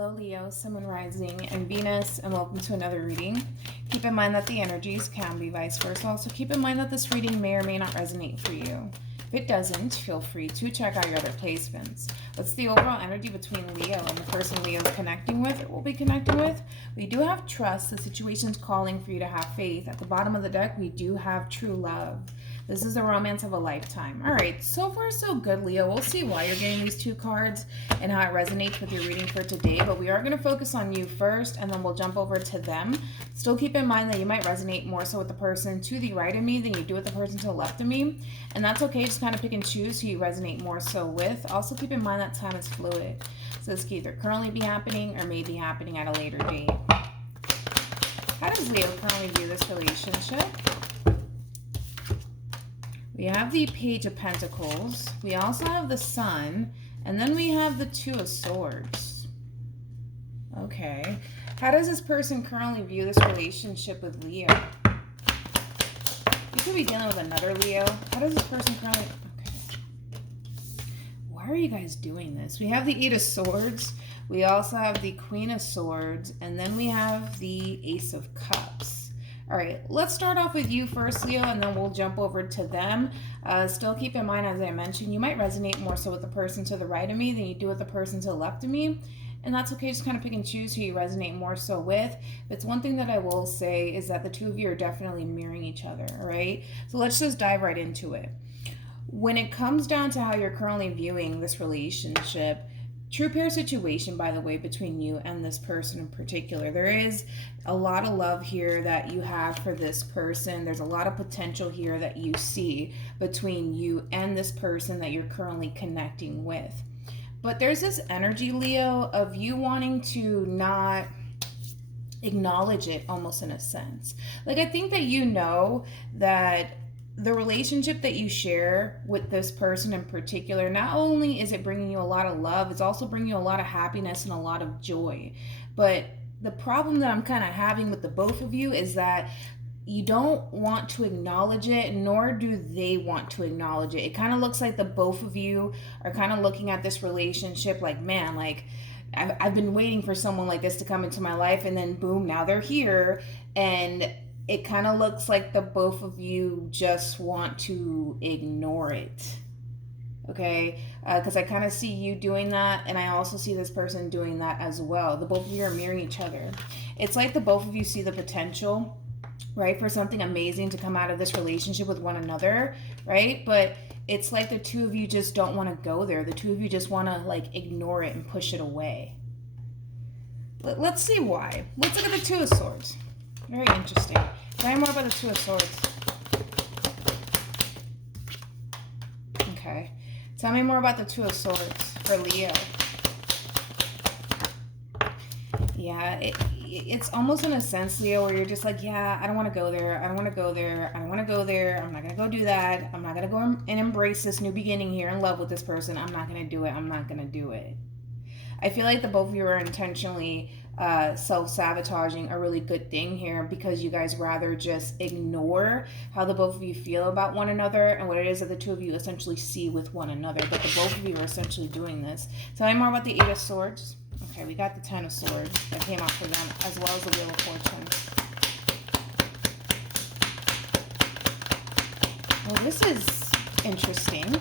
Hello Leo, Sun, Moon, Rising, and Venus, and welcome to another reading. Keep in mind that the energies can be vice versa. Also keep in mind that this reading may or may not resonate for you. If it doesn't, feel free to check out your other placements. What's the overall energy between Leo and the person Leo is connecting with or will be connecting with? We do have trust. The situation's calling for you to have faith. At the bottom of the deck, we do have true love. This is the romance of a lifetime. All right, so far so good, Leo. We'll see why you're getting these two cards and how it resonates with your reading for today, but we are going to focus on you first, and then we'll jump over to them. Still keep in mind that you might resonate more so with the person to the right of me than you do with the person to the left of me, and that's okay. Just kind of pick and choose who you resonate more so with. Also keep in mind that time is fluid, so this could either currently be happening or may be happening at a later date. How does Leo currently view this relationship? We have the Page of Pentacles. We also have the Sun. And then we have the Two of Swords. Okay. How does this person currently view this relationship with Leo? You could be dealing with another Leo. How does this person currently... Okay. Why are you guys doing this? We have the Eight of Swords. We also have the Queen of Swords. And then we have the Ace of Cups. All right, let's start off with you first, Leo, and then we'll jump over to them. Still keep in mind, as I mentioned, you might resonate more so with the person to the right of me than you do with the person to the left of me. And that's okay, just kind of pick and choose who you resonate more so with. But it's one thing that I will say is that the two of you are definitely mirroring each other, all right? So let's just dive right into it. When it comes down to how you're currently viewing this relationship, true pair situation, by the way, between you and this person in particular. There is a lot of love here that you have for this person. There's a lot of potential here that you see between you and this person that you're currently connecting with. But there's this energy, Leo, of you wanting to not acknowledge it almost in a sense. Like, I think that you know that the relationship that you share with this person in particular, not only is it bringing you a lot of love, it's also bringing you a lot of happiness and a lot of joy. But the problem that I'm kind of having with the both of you is that you don't want to acknowledge it, nor do they want to acknowledge it. It kind of looks like the both of you are kind of looking at this relationship like, man, like, I've been waiting for someone like this to come into my life, and then boom, now they're here. And it kind of looks like the both of you just want to ignore it, okay? Because I kind of see you doing that, and I also see this person doing that as well. The both of you are mirroring each other. It's like the both of you see the potential, right, for something amazing to come out of this relationship with one another, right? But it's like the two of you just don't want to go there. The two of you just want to, like, ignore it and push it away. Let's see why. Let's look at the Two of Swords. Very interesting. Tell me more about the Two of Swords. Okay. Tell me more about the Two of Swords for Leo. Yeah, it's almost in a sense, Leo, where you're just like, yeah, I don't want to go there. I don't want to go there. I don't want to go there. I'm not going to go do that. I'm not going to go and embrace this new beginning here in love with this person. I'm not going to do it. I'm not going to do it. I feel like the both of you are intentionally self-sabotaging a really good thing here, because you guys rather just ignore how the both of you feel about one another and what it is that the two of you essentially see with one another. But the both of you are essentially doing this. Tell me more about the Eight of Swords. Okay, we got the Ten of Swords that came out for them, as well as the Wheel of Fortune. Well, this is interesting.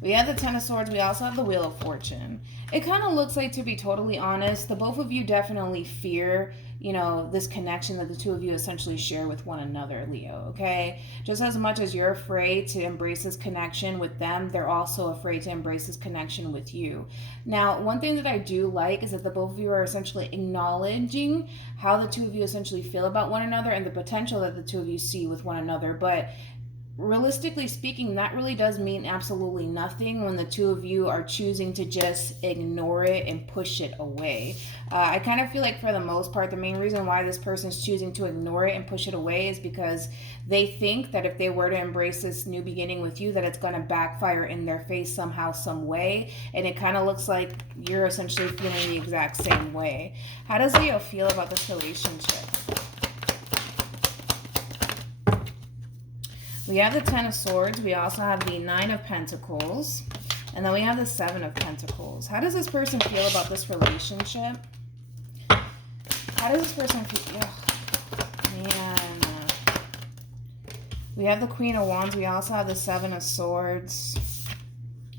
We have the Ten of Swords. We also have the Wheel of Fortune. It kind of looks like, to be totally honest, the both of you definitely fear, you know, this connection that the two of you essentially share with one another, Leo, okay? Just as much as you're afraid to embrace this connection with them, they're also afraid to embrace this connection with you. Now, one thing that I do like is that the both of you are essentially acknowledging how the two of you essentially feel about one another and the potential that the two of you see with one another. But realistically speaking, that really does mean absolutely nothing when the two of you are choosing to just ignore it and push it away. I kind of feel like, for the most part, the main reason why this person's choosing to ignore it and push it away is because they think that if they were to embrace this new beginning with you, that it's going to backfire in their face somehow, some way. And it kind of looks like you're essentially feeling the exact same way. How does Leo feel about this relationship? We have the Ten of Swords. We also have the Nine of Pentacles. And then we have the Seven of Pentacles. How does this person feel about this relationship? How does this person feel? Oh, man. We have the Queen of Wands. We also have the Seven of Swords.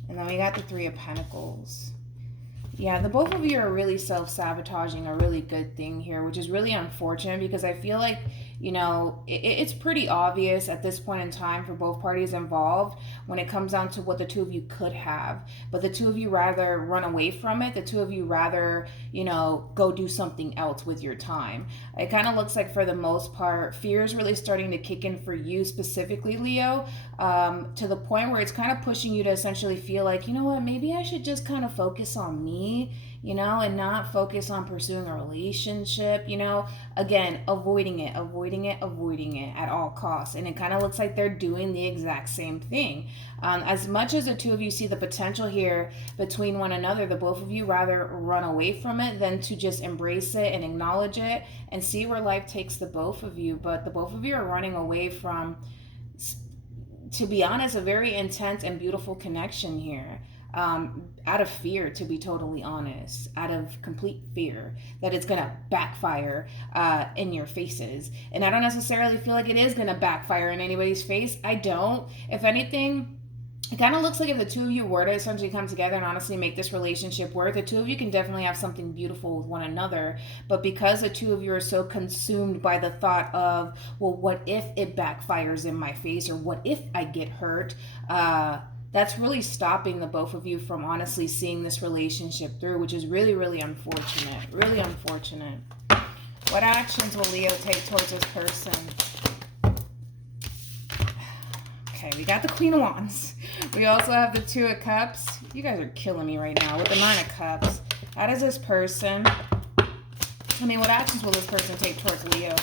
And then we got the Three of Pentacles. Yeah, the both of you are really self-sabotaging a really good thing here, which is really unfortunate because I feel like, you know, it's pretty obvious at this point in time for both parties involved when it comes down to what the two of you could have. But the two of you rather run away from it. The two of you rather, you know, go do something else with your time. It kind of looks like for the most part, fear is really starting to kick in for you specifically, Leo, to the point where it's kind of pushing you to essentially feel like, you know what, maybe I should just kind of focus on me, you know, and not focus on pursuing a relationship, you know, again, avoiding it at all costs. And it kind of looks like they're doing the exact same thing. As much as the two of you see the potential here between one another, the both of you rather run away from it than to just embrace it and acknowledge it and see where life takes the both of you. But the both of you are running away from, to be honest, a very intense and beautiful connection here. Out of fear, to be totally honest, out of complete fear that it's going to backfire in your faces. And I don't necessarily feel like it is going to backfire in anybody's face. I don't. If anything, it kind of looks like if the two of you were to essentially come together and honestly make this relationship work, the two of you can definitely have something beautiful with one another. But because the two of you are so consumed by the thought of, well, what if it backfires in my face, or what if I get hurt, that's really stopping the both of you from honestly seeing this relationship through, which is really, really unfortunate. Really unfortunate. What actions will Leo take towards this person? Okay, we got the Queen of Wands. We also have the Two of Cups. You guys are killing me right now with the Nine of Cups. How does this person... what actions will this person take towards Leo?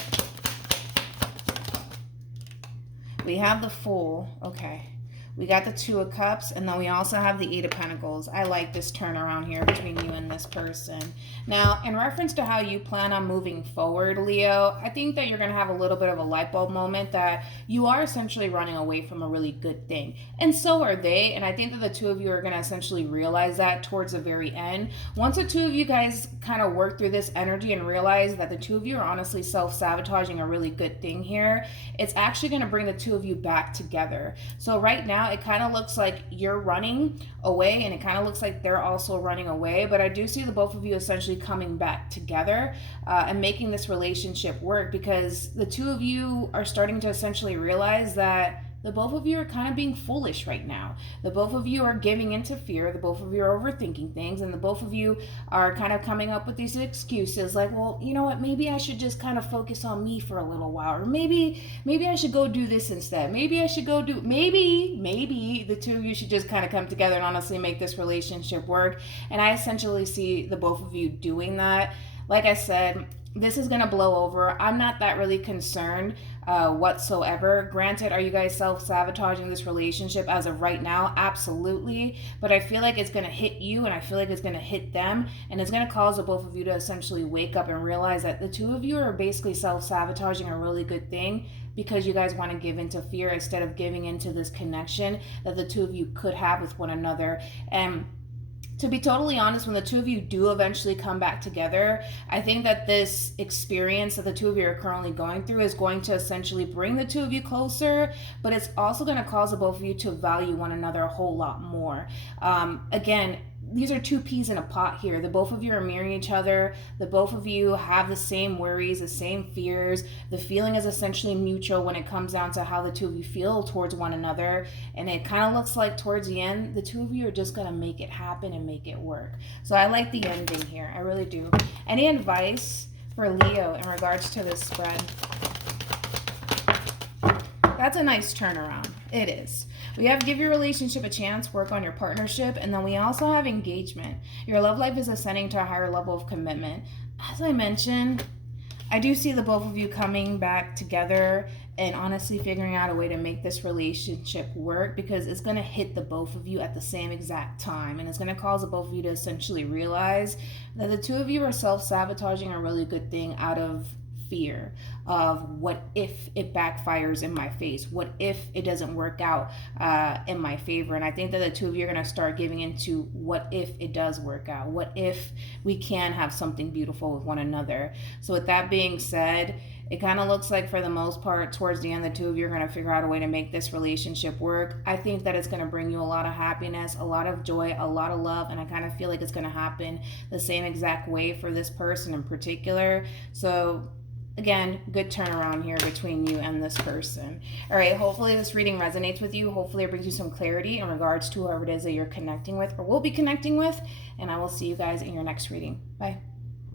We have the Fool. Okay. We got the Two of Cups, and then we also have the Eight of Pentacles. I like this turnaround here between you and this person. Now, in reference to how you plan on moving forward, Leo, I think that you're going to have a little bit of a light bulb moment that you are essentially running away from a really good thing. And so are they, and I think that the two of you are going to essentially realize that towards the very end. Once the two of you guys kind of work through this energy and realize that the two of you are honestly self-sabotaging a really good thing here, it's actually going to bring the two of you back together. So right now, it kind of looks like you're running away, and it kind of looks like they're also running away, but I do see the both of you essentially coming back together and making this relationship work, because the two of you are starting to essentially realize that the both of you are kind of being foolish right now. The both of you are giving into fear. The both of you are overthinking things. And the both of you are kind of coming up with these excuses like, well, you know what? Maybe I should just kind of focus on me for a little while. Or maybe I should go do this instead. Maybe I should go do... Maybe the two of you should just kind of come together and honestly make this relationship work. And I essentially see the both of you doing that. Like I said, this is going to blow over. I'm not that really concerned whatsoever. Granted, are you guys self-sabotaging this relationship as of right now? Absolutely. But I feel like it's going to hit you, and I feel like it's going to hit them, and it's going to cause the both of you to essentially wake up and realize that the two of you are basically self-sabotaging a really good thing because you guys want to give into fear instead of giving into this connection that the two of you could have with one another. And to be totally honest, when the two of you do eventually come back together, I think that this experience that the two of you are currently going through is going to essentially bring the two of you closer, but it's also going to cause the both of you to value one another a whole lot more. Again, these are two peas in a pot here. The both of you are mirroring each other. The both of you have the same worries, the same fears. The feeling is essentially mutual when it comes down to how the two of you feel towards one another. And it kind of looks like towards the end, the two of you are just going to make it happen and make it work. So I like the ending here. I really do. Any advice for Leo in regards to this spread? That's a nice turnaround. It is. We have give your relationship a chance, work on your partnership, and then we also have engagement. Your love life is ascending to a higher level of commitment. As I mentioned, I do see the both of you coming back together and honestly figuring out a way to make this relationship work, because it's going to hit the both of you at the same exact time, and it's going to cause the both of you to essentially realize that the two of you are self-sabotaging a really good thing out of fear of what if it backfires in my face? What if it doesn't work out in my favor? And I think that the two of you are going to start giving into what if it does work out? What if we can have something beautiful with one another? So with that being said, it kind of looks like for the most part, towards the end, the two of you are going to figure out a way to make this relationship work. I think that it's going to bring you a lot of happiness, a lot of joy, a lot of love, and I kind of feel like it's going to happen the same exact way for this person in particular. So again, good turnaround here between you and this person. All right, hopefully this reading resonates with you. Hopefully it brings you some clarity in regards to whoever it is that you're connecting with or will be connecting with. And I will see you guys in your next reading. Bye.